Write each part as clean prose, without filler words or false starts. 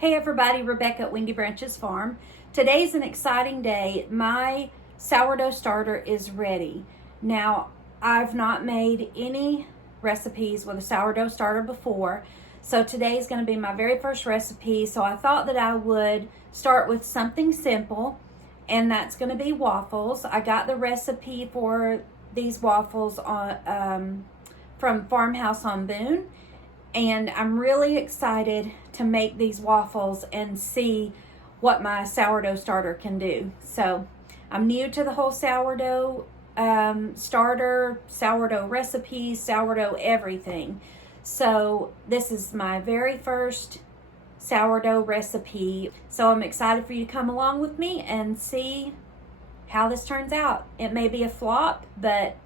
Hey everybody, Rebecca at Windy Branches Farm. Today's an exciting day. My sourdough starter is ready. Now, I've not made any recipes with a sourdough starter before, so today is going to be my very first recipe. So I thought that I would start with something simple, and that's going to be waffles. I got the recipe for these waffles from Farmhouse on Boone. And I'm really excited to make these waffles and see what my sourdough starter can do. So I'm new to the whole sourdough starter, sourdough recipes, sourdough everything. So this is my very first sourdough recipe. So I'm excited for you to come along with me and see how this turns out. It may be a flop, but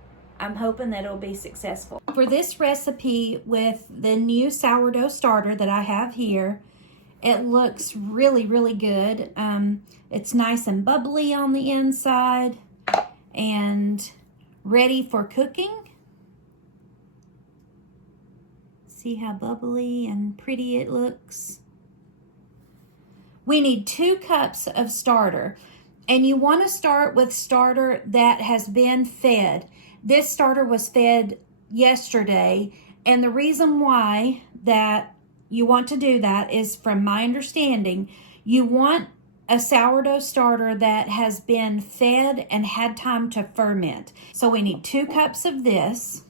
I'm hoping that it'll be successful. For this recipe with the new sourdough starter that I have here, it looks really, really good. It's nice and bubbly on the inside and ready for cooking. See how bubbly and pretty it looks. We need 2 cups of starter, and you want to start with starter that has been fed. This starter was fed yesterday, and the reason why that you want to do that is, from my understanding, you want a sourdough starter that has been fed and had time to ferment. So we need 2 cups of this.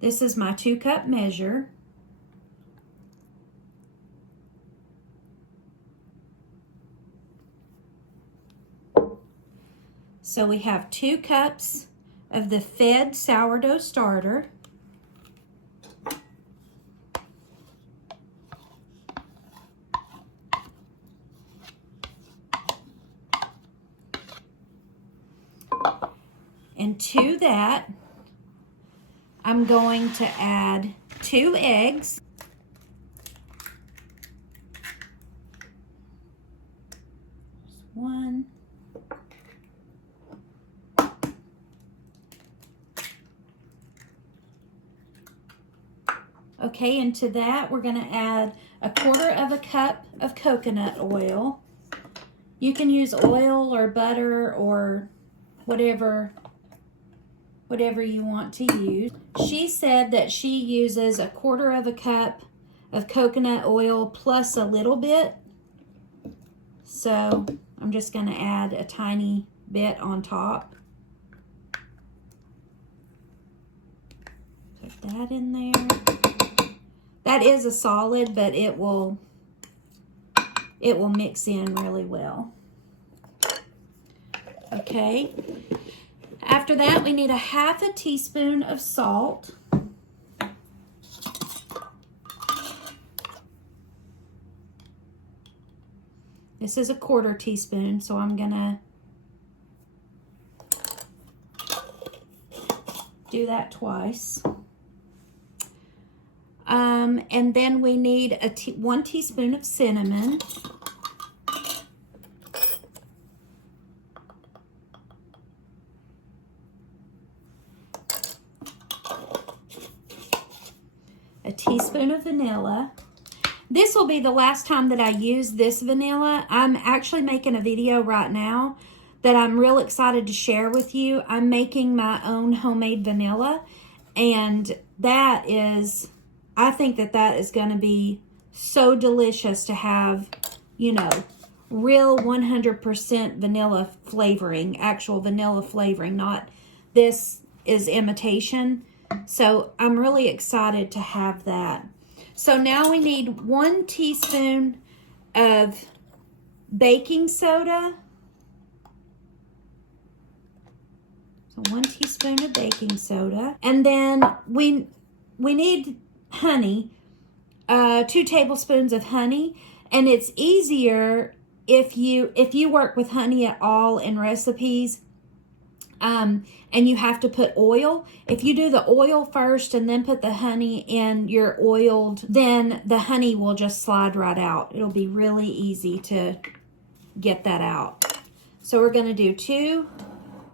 This is my 2-cup measure. So we have 2 cups of the fed sourdough starter. And to that, I'm going to add 2 eggs. One. Okay, and to that we're going to add 1/4 cup of coconut oil. You can use oil or butter or whatever you want to use. She said that she uses 1/4 cup of coconut oil plus a little bit. So I'm just going to add a tiny bit on top. Put that in there. That is a solid, but it will mix in really well. Okay. After that, we need 1/2 teaspoon of salt. This is 1/4 teaspoon, so I'm gonna do that twice. And then we need 1 teaspoon of cinnamon. A teaspoon of vanilla. This will be the last time that I use this vanilla. I'm actually making a video right now that I'm real excited to share with you. I'm making my own homemade vanilla, and that is, I think that is going to be so delicious to have, you know, real 100% vanilla flavoring, actual vanilla flavoring, not this is imitation. So I'm really excited to have that. So now we need 1 teaspoon of baking soda. So 1 teaspoon of baking soda. And then we need honey, 2 tablespoons of honey. And it's easier if you work with honey at all in recipes, and you have to put oil. If you do the oil first and then put the honey in your oiled, then the honey will just slide right out. It'll be really easy to get that out. So we're going to do 2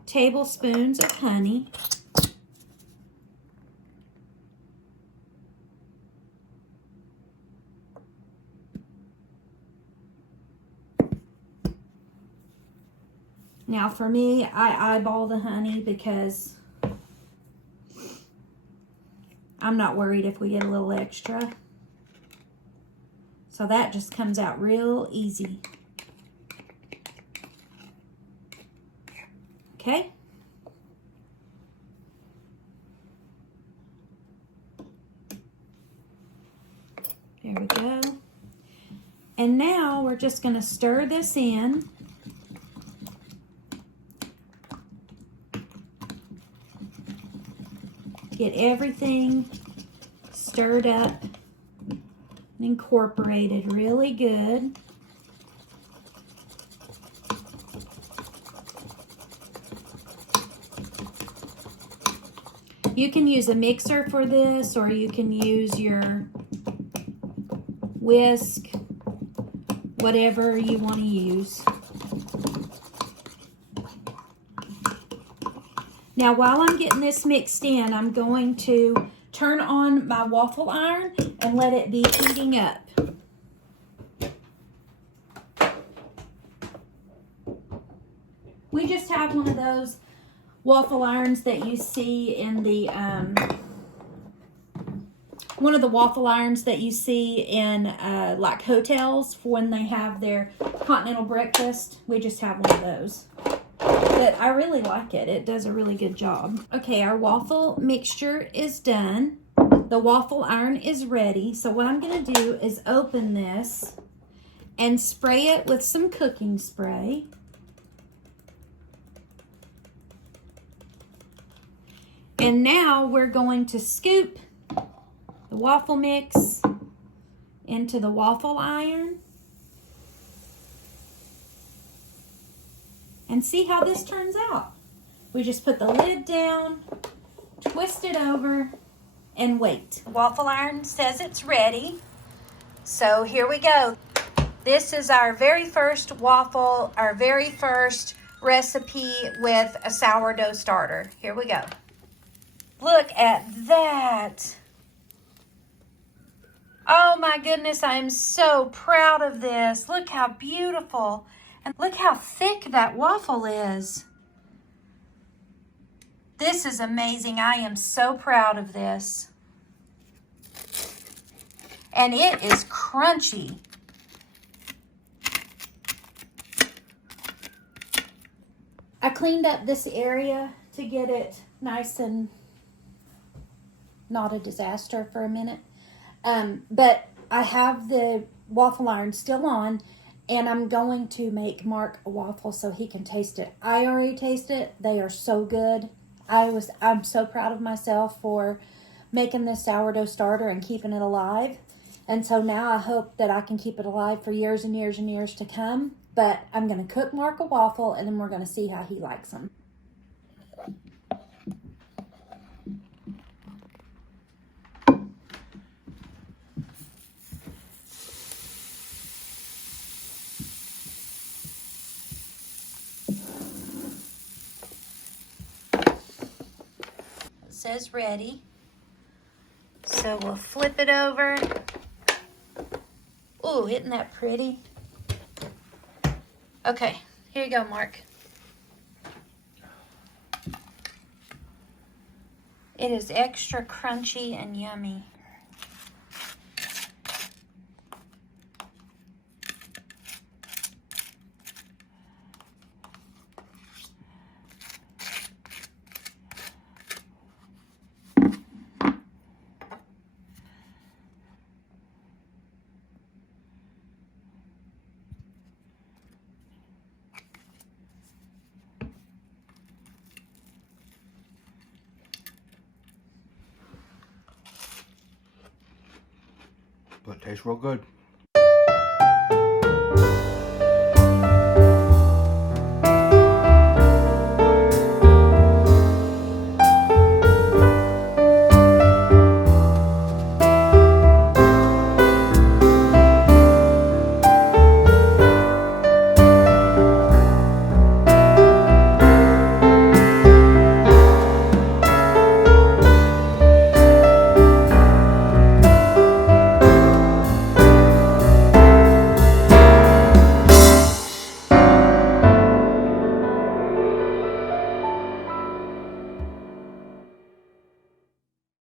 tablespoons of honey. Now for me, I eyeball the honey because I'm not worried if we get a little extra. So that just comes out real easy. Okay. There we go. And now we're just going to stir this in. Get everything stirred up and incorporated really good. You can use a mixer for this, or you can use your whisk, whatever you want to use. Now, while I'm getting this mixed in, I'm going to turn on my waffle iron and let it be heating up. We just have one of those waffle irons that you see in the one of the waffle irons that you see in like hotels for when they have their continental breakfast. We just have one of those, but I really like it. It does a really good job. Okay, our waffle mixture is done. The waffle iron is ready. So what I'm going to do is open this and spray it with some cooking spray. And now we're going to scoop the waffle mix into the waffle iron and see how this turns out. We just put the lid down, twist it over, and wait. The waffle iron says it's ready. So here we go. This is our very first waffle, our very first recipe with a sourdough starter. Here we go. Look at that. Oh my goodness, I am so proud of this. Look how beautiful. And look how thick that waffle is. This is amazing. I am so proud of this. And it is crunchy. I cleaned up this area to get it nice and not a disaster for a minute. But I have the waffle iron still on, and I'm going to make Mark a waffle so he can taste it. I already tasted it. They are so good. I'm so proud of myself for making this sourdough starter and keeping it alive. And so now I hope that I can keep it alive for years and years and years to come. But I'm going to cook Mark a waffle, and then we're going to see how he likes them. Says ready, so we'll flip it over. Ooh, isn't that pretty? Okay, here you go, Mark. It is extra crunchy and yummy. But it tastes real good.